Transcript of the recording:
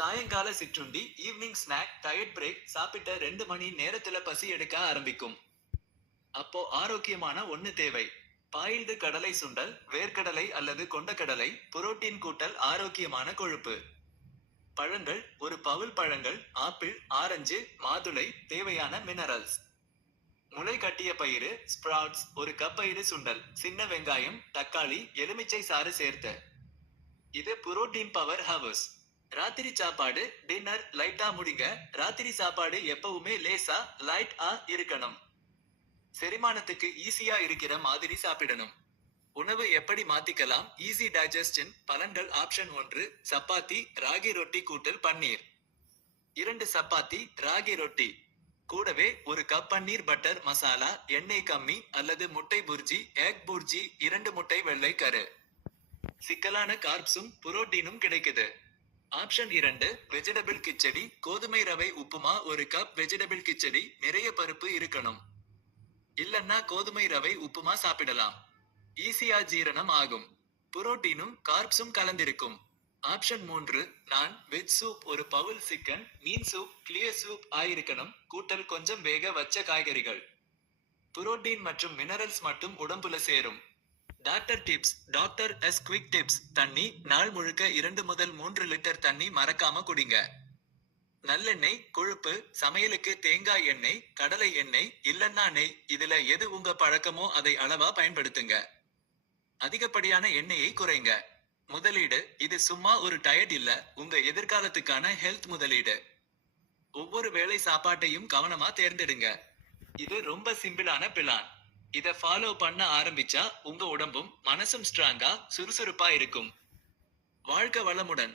சாயங்கால சிற்றுண்டி, evening snack, diet break, சாப்பிட்ட 2 மணி நேரத்துல பசி எடுக்க ஆரம்பிக்கும். அப்போ ஆரோக்கியமான ஒண்ணு தேவை. பாயில்டு கடலை சுண்டல், வேர்க்கடலை அல்லது கொண்டக்கடலை, புரோட்டீன் கூட்டல் ஆரோக்கியமான கொழுப்பு. பழங்கள், ஒரு பவுல் பழங்கள், ஆப்பிள், ஆரஞ்சு, மாதுளை, தேவையான மினரல்ஸ். முளை கட்டிய பயிறு, ஸ்ப்ரவுட்ஸ், ஒரு கப் பயிறு சுண்டல், சின்ன வெங்காயம், தக்காளி, எலுமிச்சை சாறு சேர்த்த. இது புரோட்டீன் பவர் ஹவர்ஸ். ராத்திரி சாப்பாடு, டின்னர் லைட்டா முடிங்க. ராத்திரி சாப்பாடு எப்பவுமே லேசா, லைட் இருக்கணும். செரிமானத்துக்கு ஈஸியா இருக்கிற மாதிரி சாப்பிடணும். உணவு எப்படி மாத்திக்கலாம்? ஈஸி டைஜஸ்டின் பலன்கள். ஆப்ஷன் 1, சப்பாத்தி, ராகி ரொட்டி கூட்டல் பன்னீர். 2 சப்பாத்தி, ராகி ரொட்டி. கூடவே ஒரு கப் பன்னீர் பட்டர் மசாலா, எண்ணெய் கம்மி அல்லது முட்டை புர்ஜி, எக் புர்ஜி, 2 முட்டை வெள்ளை கரு. சிக்கலான கார்ப்ஸும் புரோட்டீனும் கிடைக்குது. ஆப்ஷன் 2, வெஜிடபிள் கிச்சடி, கோதுமை ரவை உப்புமா, ஒரு கப் வெஜிடபிள் கிச்சடி, நிறைய பருப்பு இருக்கணும். இல்லன்னா கோதுமை ரவை உப்புமா சாப்பிடலாம். ஈஸியா ஜீரணம் ஆகும். புரோட்டீனும் கார்ப்ஸும் கலந்திருக்கும். ஆப்ஷன் 3, நான் வெஜ் சூப், ஒரு பவுல் சிக்கன், மீன் சூப், கிளியர் சூப் ஆயிருக்கணும். கூட்டல் கொஞ்சம் வேக வச்ச காய்கறிகள். புரோட்டீன் மற்றும் மினரல்ஸ் மட்டும் உடம்புல சேரும். Doctor tips. Doctor's quick tips. தண்ணி, நாள் முழுக்க 2 முதல் 3 லிட்டர் தண்ணி மறக்காம குடிங்க. நல்லெண்ணெய், கொழுப்பு, சமையலுக்கு தேங்காய் எண்ணெய், கடலை எண்ணெய், இல்லன்னா நெய், இதுல எது உங்க பழக்கமோ அதை அளவா பயன்படுத்துங்க. அதிகப்படியான எண்ணெயை குறைங்க. முதலீடு, இது சும்மா ஒரு டயட் இல்ல, உங்க எதிர்காலத்துக்கான ஹெல்த் முதலீடு. ஒவ்வொரு வேளை சாப்பாட்டையும் கவனமா தேர்ந்தெடுங்க. இது ரொம்ப சிம்பிளான பிளான். இத ஃபாலோ பண்ண ஆரம்பிச்சா உங்க உடம்பும் மனசும் ஸ்ட்ராங்கா, சுறுசுறுப்பா இருக்கும். வாழ்க வளமுடன்.